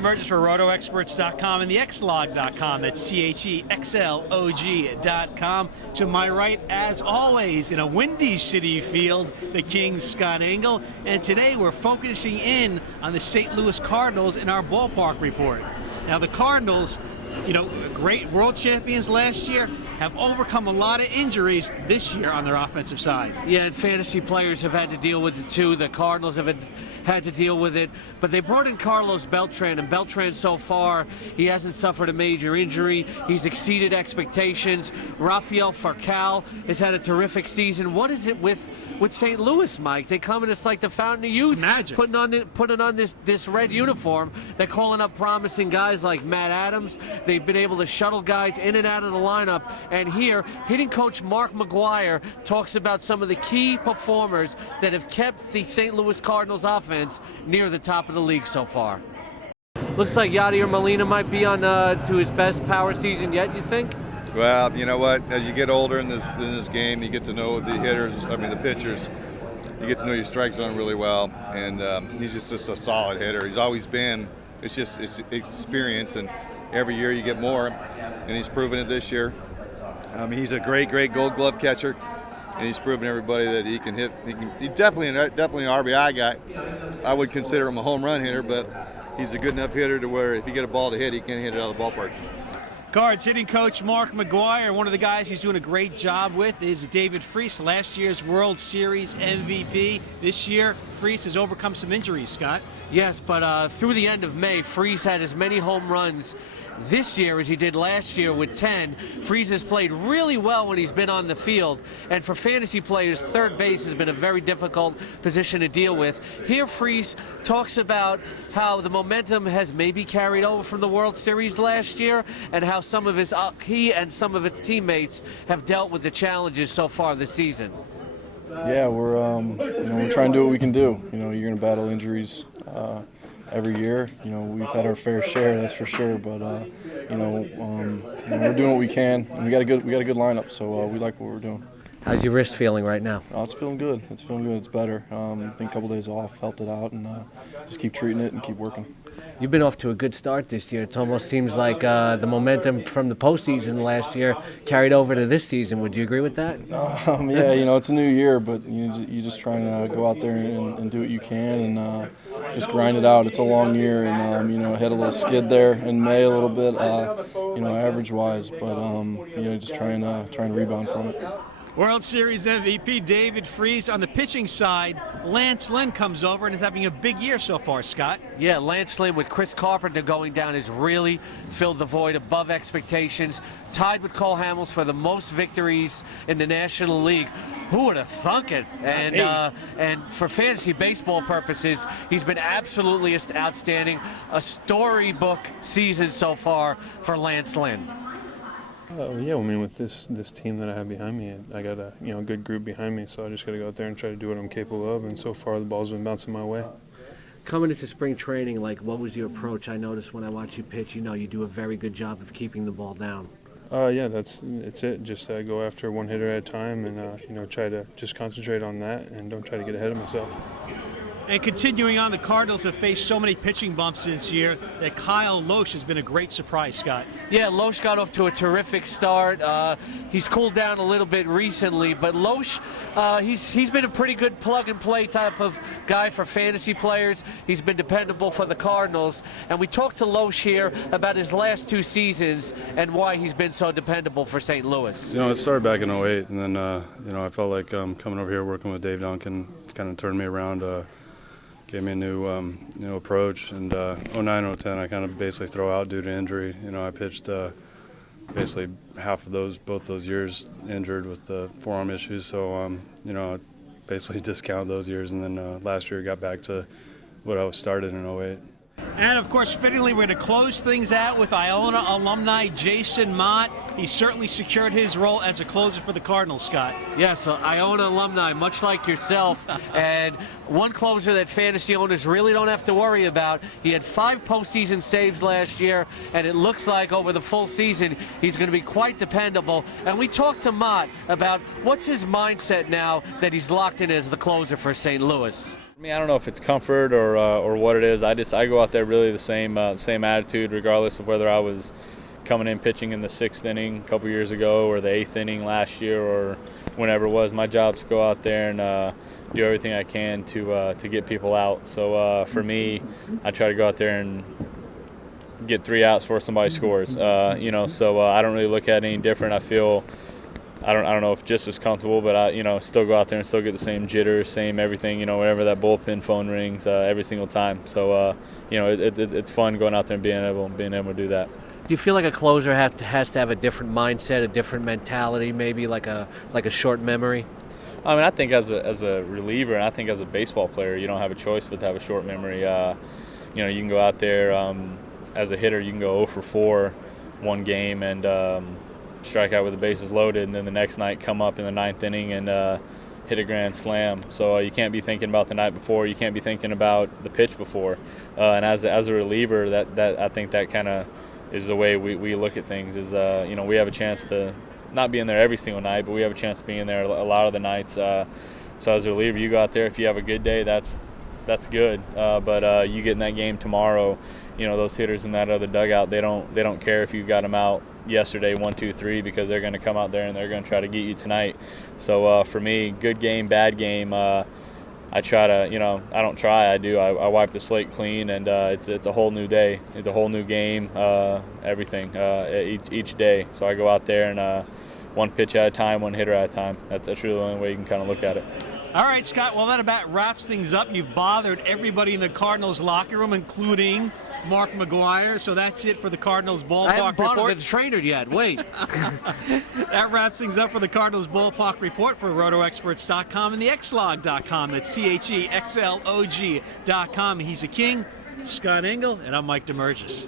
Damergis for RotoExperts.com and the Xlog.com. That's CHEXLOG.com. To my right, as always, in a windy City Field, the King's Scott Engel. And today we're focusing in on the St. Louis Cardinals in our Ballpark report. Now the Cardinals, great world champions last year, have overcome a lot of injuries this year on their offensive side. Yeah, and fantasy players have had to deal with it too. The Cardinals have had to deal with it. But they brought in Carlos Beltran, and Beltran so far, he hasn't suffered a major injury. He's exceeded expectations. Rafael Furcal has had a terrific season. What is it with St. Louis, Mike? They come and it's like the fountain of youth. It's magic. Putting on this red uniform. They're calling up promising guys like Matt Adams. They've been able to shuttle guys in and out of the lineup. And here, hitting coach Mark McGwire talks about some of the key performers that have kept the St. Louis Cardinals offense near the top of the league so far. Looks like Yadier Molina might be on to his best power season yet, you think? Well, you know what? As you get older in this game, you get to know the pitchers. You get to know your strike zone really well, and he's just a solid hitter. He's always been. It's experience, and every year you get more, and he's proven it this year. He's a great Gold Glove catcher, and he's proven everybody that he can hit. He's definitely an RBI guy. I would consider him a home run hitter, but he's a good enough hitter to where if you get a ball to hit, he can hit it out of the ballpark. Cards hitting coach Mark McGwire. One of the guys he's doing a great job with is David Freese, last year's World Series MVP. This year, Freese has overcome some injuries, Scott. Yes, but through the end of May, Freese had as many home runs this year as he did last year with 10. Freese has played really well when he's been on the field, and for fantasy players, third base has been a very difficult position to deal with. Here Freese talks about how the momentum has maybe carried over from the World Series last year, and how some of he and some of his teammates have dealt with the challenges so far this season. Yeah, we're trying to do what we can do. You're going to battle injuries every year. We've had our fair share, that's for sure. But we're doing what we can, and we got a good lineup. So we like what we're doing. How's your wrist feeling right now? Oh, it's feeling good. It's better. I think a couple days off helped it out, and just keep treating it and keep working. You've been off to a good start this year. It almost seems like the momentum from the postseason last year carried over to this season. Would you agree with that? Yeah, it's a new year, but you're just trying to go out there and do what you can and just grind it out. It's a long year, and I had a little skid there in May a little bit, average-wise, but just trying to rebound from it. World Series MVP David Freese. On the pitching side, Lance Lynn comes over and is having a big year so far, Scott. Yeah, Lance Lynn with Chris Carpenter going down has really filled the void above expectations. Tied with Cole Hamels for the most victories in the National League. Who would have thunk it? And for fantasy baseball purposes, he's been absolutely outstanding. A storybook season so far for Lance Lynn. Yeah, with this team that I have behind me, I got a good group behind me, so I just got to go out there and try to do what I'm capable of, and so far the ball's been bouncing my way. Coming into spring training, what was your approach? I noticed when I watch you pitch, you do a very good job of keeping the ball down. Yeah, it's it. Just go after one hitter at a time, and try to just concentrate on that, and don't try to get ahead of myself. And continuing on, the Cardinals have faced so many pitching bumps this year that Kyle Lohse has been a great surprise, Scott. Yeah, Lohse got off to a terrific start. He's cooled down a little bit recently, but Lohse, he's been a pretty good plug-and-play type of guy for fantasy players. He's been dependable for the Cardinals, and we talked to Lohse here about his last two seasons and why he's been so dependable for St. Louis. It started back in 08, and then I felt like coming over here working with Dave Duncan kind of turned me around. Gave me a new approach, and 09, 010 I kind of basically throw out due to injury. I pitched basically half of both those years injured with the forearm issues, so basically discount those years, and then last year got back to what I was started in 08. And, of course, fittingly, we're going to close things out with Iona alumni Jason Motte. He certainly secured his role as a closer for the Cardinals, Scott. Yeah, so Iona alumni, much like yourself, and one closer that fantasy owners really don't have to worry about. He had 5 postseason saves last year, and it looks like over the full season he's going to be quite dependable. And we talked to Motte about what's his mindset now that he's locked in as the closer for St. Louis. I mean, I don't know if it's comfort or what it is. I go out there really the same attitude, regardless of whether I was coming in pitching in the 6th inning a couple years ago or the 8th inning last year or whenever it was. My job's to go out there and do everything I can to get people out. So for me, I try to go out there and get 3 outs before somebody scores. So I don't really look at it any different. I don't know if just as comfortable, but I still go out there and still get the same jitters, same everything. Whenever that bullpen phone rings, every single time. So it's fun going out there and being able to do that. Do you feel like a closer has to have a different mindset, a different mentality, maybe like a short memory? I mean, I think as a reliever, and I think as a baseball player, you don't have a choice but to have a short memory. You can go out there as a hitter, you can go 0 for 4 one game and strike out with the bases loaded, and then the next night come up in the 9th inning and hit a grand slam. So you can't be thinking about the night before. You can't be thinking about the pitch before. And as a reliever, that I think that kind of is the way we look at things. Is we have a chance to not be in there every single night, but we have a chance to be in there a lot of the nights. So as a reliever, you go out there. If you have a good day, that's good. But you get in that game tomorrow. Those hitters in that other dugout, they don't care if you got them out yesterday 1, 2, 3, because they're going to come out there and they're going to try to get you tonight. So for me, good game, bad game, I try to, I don't try, I do. I wipe the slate clean, and it's a whole new day. It's a whole new game, everything, each day. So I go out there and one pitch at a time, one hitter at a time. That's really the only way you can kind of look at it. All right, Scott, well, that about wraps things up. You've bothered everybody in the Cardinals locker room, including Mark McGuire. So that's it for the Cardinals Ballpark I haven't brought report. him the trainer yet. Wait. That wraps things up for the Cardinals Ballpark report for RotoExperts.com and the Xlog.com. That's THEXLOG.com. He's a king, Scott Engel, and I'm Mike Damergis.